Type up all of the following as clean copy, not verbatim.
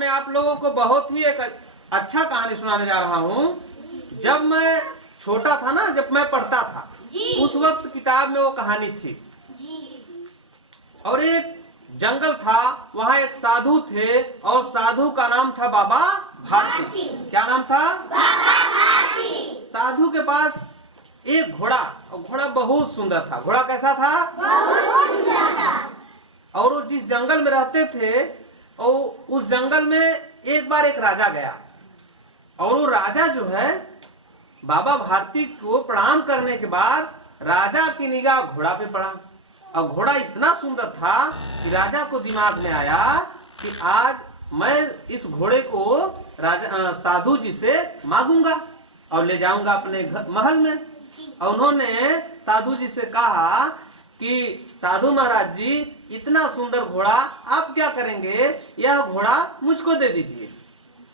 मैं आप लोगों को बहुत ही एक अच्छा कहानी सुनाने जा रहा हूँ। जब मैं छोटा था ना, जब मैं पढ़ता था, उस वक्त किताब में वो कहानी थी। और एक जंगल था, वहाँ एक साधु थे और साधु का नाम था बाबा भारती। क्या नाम था? बाबा भारती। साधु के पास एक घोड़ा, और घोड़ा बहुत सुंदर था। घोड़ा कैसा था? बहुत सुंदर था। और वो जिस जंगल में रहते थे, और उस जंगल में एक बार एक राजा गया, और वो राजा जो है बाबा भारती को प्रणाम करने के बाद राजा की निगाह घोड़ा पे पड़ा। और घोड़ा इतना सुंदर था कि राजा को दिमाग में आया कि आज मैं इस घोड़े को राजा साधु जी से मांगूंगा और ले जाऊंगा अपने महल में। और उन्होंने साधु जी से कहा कि साधु महाराज जी, इतना सुंदर घोड़ा आप क्या करेंगे, यह घोड़ा मुझको दे दीजिए।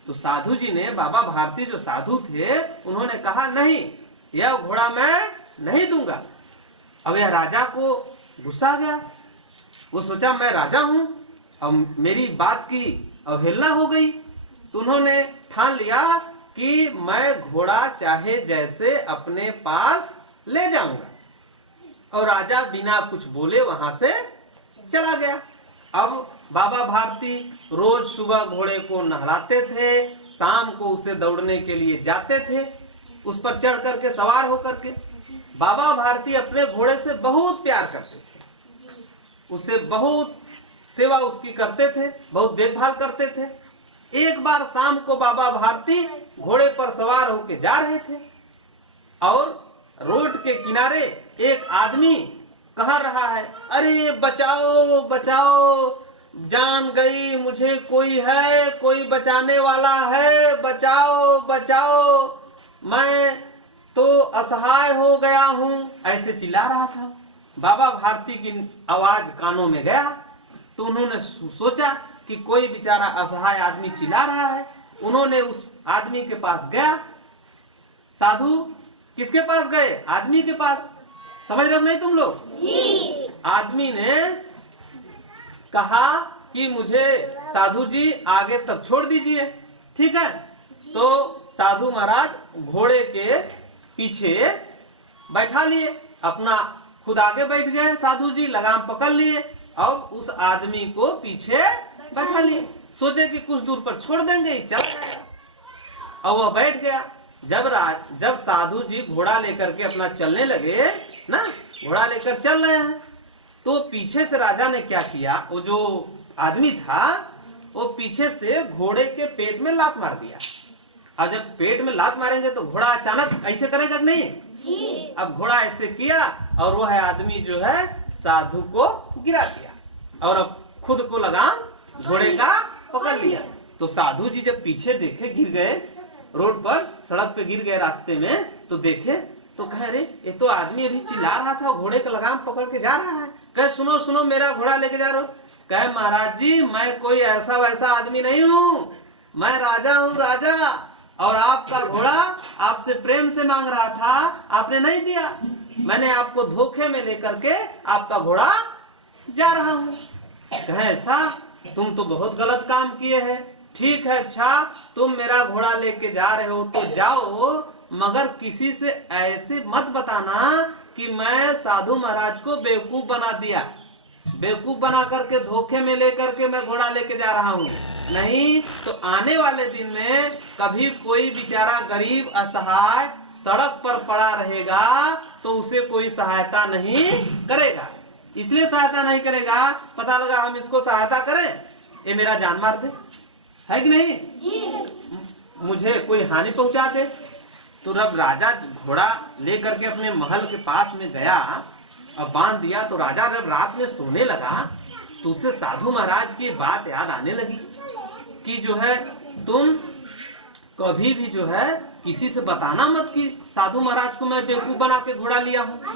तो साधु जी ने, बाबा भारती जो साधु थे, उन्होंने कहा नहीं, यह घोड़ा मैं नहीं दूंगा। अब यह राजा को गुस्सा आ गया। वो सोचा मैं राजा हूं, अब मेरी बात की अवहेलना हो गई। तो उन्होंने ठान लिया कि मैं घोड़ा चाहे जैसे अपने पास ले जाऊंगा। और राजा बिना कुछ बोले वहां से चला गया। अब बाबा भारती रोज सुबह घोड़े को नहलाते थे, शाम को उसे दौड़ने के लिए जाते थे, उस पर चढ़ करके, सवार होकर के। बाबा भारती अपने घोड़े से बहुत प्यार करते थे, उसे बहुत सेवा उसकी करते थे, बहुत देखभाल करते थे। एक बार शाम को बाबा भारती घोड़े पर सवार होकर जा रहे थे, और रोड के किनारे एक आदमी कह रहा है, अरे बचाओ बचाओ, जान गई, मुझे कोई है, कोई बचाने वाला है, बचाओ बचाओ, मैं तो असहाय हो गया हूँ, ऐसे चिल्ला रहा था। बाबा भारती की आवाज कानों में गया तो उन्होंने सोचा कि कोई बेचारा असहाय आदमी चिल्ला रहा है। उन्होंने उस आदमी के पास गया। साधु किसके पास गए? आदमी के पास। समझ रहे हो नहीं तुम लोग? आदमी ने कहा कि मुझे साधु जी आगे तक छोड़ दीजिए। ठीक है, तो साधु महाराज घोड़े के पीछे बैठा लिए, अपना खुद आगे बैठ गए। साधु जी लगाम पकड़ लिए और उस आदमी को पीछे बैठा लिए। सोचे कि कुछ दूर पर छोड़ देंगे, चल गया। और वह बैठ गया। जब साधु जी घोड़ा लेकर के अपना चलने लगे ना, घोड़ा लेकर चल रहे हैं, तो पीछे से राजा ने क्या किया, वो जो आदमी था वो पीछे से घोड़े के पेट में लात मार दिया। और जब पेट में लात मारेंगे तो घोड़ा अचानक ऐसे करेगा नहीं? अब घोड़ा ऐसे किया और वह आदमी जो है साधु को गिरा दिया और अब खुद को लगाम घोड़े का पकड़ लिया। तो साधु जी जब पीछे देखे, गिर गए, रोड पर सड़क पे गिर गए रास्ते में, तो देखे तो कहे, अरे ये तो आदमी अभी चिल्ला रहा था, घोड़े का लगाम पकड़ के जा रहा है। कहे सुनो सुनो, मेरा घोड़ा लेके जा रहा हूँ। कहे महाराज जी, मैं कोई ऐसा वैसा आदमी नहीं हूँ, मैं राजा हूँ, राजा। और आपका घोड़ा आपसे प्रेम से मांग रहा था, आपने नहीं दिया, मैंने आपको धोखे में लेकर के आपका घोड़ा जा रहा हूँ। कहे ऐसा, तुम तो बहुत गलत काम किए हैं। ठीक है, अच्छा तुम मेरा घोड़ा लेके जा रहे हो तो जाओ, मगर किसी से ऐसे मत बताना कि मैं साधु महाराज को बेवकूफ बना दिया, बेवकूफ बना करके धोखे में लेकर के मैं घोड़ा लेके जा रहा हूँ। नहीं तो आने वाले दिन में कभी कोई बेचारा गरीब असहाय सड़क पर पड़ा रहेगा तो उसे कोई सहायता नहीं करेगा। इसलिए सहायता नहीं करेगा, पता लगा हम इसको सहायता करें, ये मेरा जान मार दे, है कि नहीं? मुझे कोई हानि पहुंचा दे। तो जब राजा घोड़ा लेकर के अपने महल के पास में गया और बांध दिया, तो राजा जब रात में सोने लगा तो उसे साधु महाराज की बात याद आने लगी कि जो है तुम कभी भी जो है किसी से बताना मत कि साधु महाराज को मैं बेवकूफ बना के घोड़ा लिया हूँ।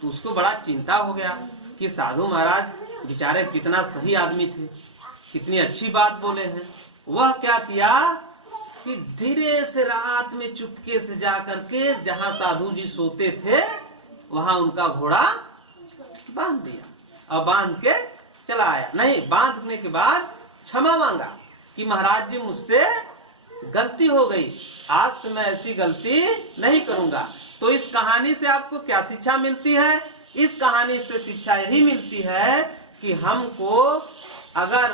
तो उसको बड़ा चिंता हो गया कि साधु महाराज बेचारे कितना सही आदमी थे, कितनी अच्छी बात बोले हैं। वह क्या किया कि धीरे से रात में चुपके से जा करके जहां साधु जी सोते थे वहां उनका घोड़ा बांध दिया और बांध के चला आया। नहीं, बांधने के बाद क्षमा मांगा कि महाराज जी मुझसे गलती हो गई, आज से मैं ऐसी गलती नहीं करूंगा। तो इस कहानी से आपको क्या शिक्षा मिलती है? इस कहानी से शिक्षा यही मिलती है कि हमको अगर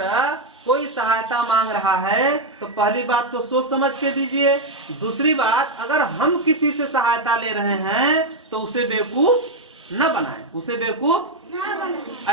कोई सहायता मांग रहा है तो पहली बात तो सोच समझ के दीजिए। दूसरी बात, अगर हम किसी से सहायता ले रहे हैं तो उसे बेवकूफ न बनाएं, उसे बेवकूफ न बनाएं।